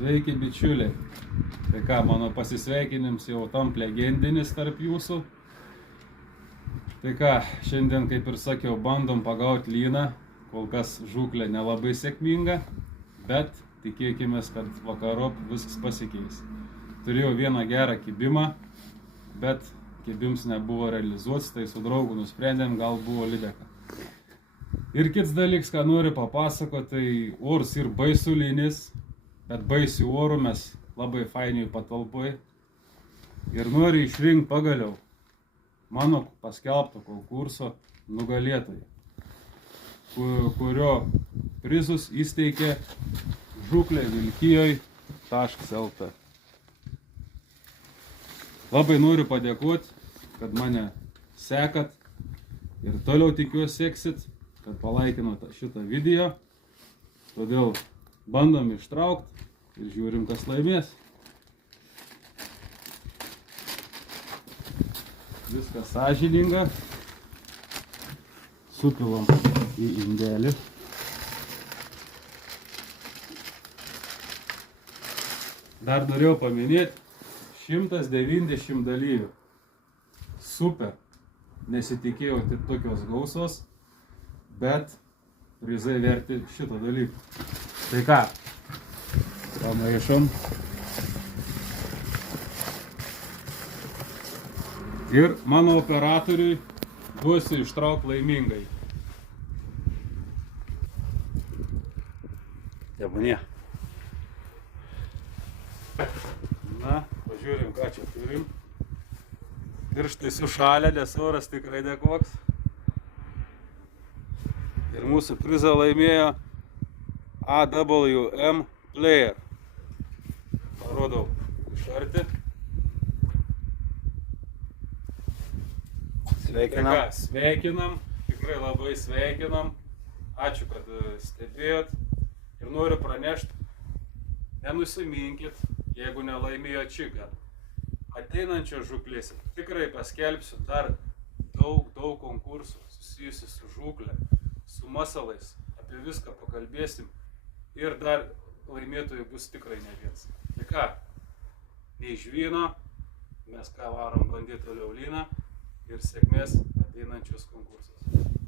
Sveiki bičiuliai. Tai ką, mano pasisveikinims jau tamp legendinis tarp jūsų. Tai ką, šiandien, kaip ir sakiau, bandom pagauti lyną. Kol kas žūklė nelabai sėkminga, bet tikėkime, kad vakarop viskas pasikeis. Turėjau vieną gerą kibimą, bet kibims nebuvo realizuotas, tai su draugu nusprendėm, gal buvo lydeka. Ir kits dalyks, ką noriu papasakoti, tai oras ir baisulinis, bet baisių orų mes labai fainiai patalpoj. Ir noriu išrinkti pagaliau mano paskelbto konkurso nugalėtoją, kurio prizus įsteigė žūklė Vilkijoj.lt. Labai noriu padėkoti, kad mane sekat ir toliau tikiuosi seksit, kad palaikinot šitą video. Todėl bandom ištraukti ir žiūrim, kas laimės. Viskas sąžininga. Supilom į indelį. Dar norėjau paminėti 190 dalyvių. Super. Nesitikėjau tokios gausos, bet prizai verti šito dalyko. Tai ką, pamaišom. Ir mano operatoriui duosiu ištraukti laimingai. Tebūnie. Na, pažiūrim, ką čia turim. Pirštai sušalę, nes oras tikrai nekoks. Ir mūsų prizą laimėjo AWM Player. Parodau iš arti. Sveikinam. Sveikinam, tikrai labai sveikinam. Ačiū, kad stebėjot. Ir noriu pranešti, nenusiminkit, jeigu nelaimėjo čika. Ateinančio žūklėse tikrai paskelbsiu dar daug konkursų susijusių su žūklė, su masalais. Apie viską pakalbėsim. Ir dar laimėtojų bus tikrai ne vienas. Tai ką, neišvyno, mes ką varom bandyti toliau lyną ir sėkmės ateinančios konkursus.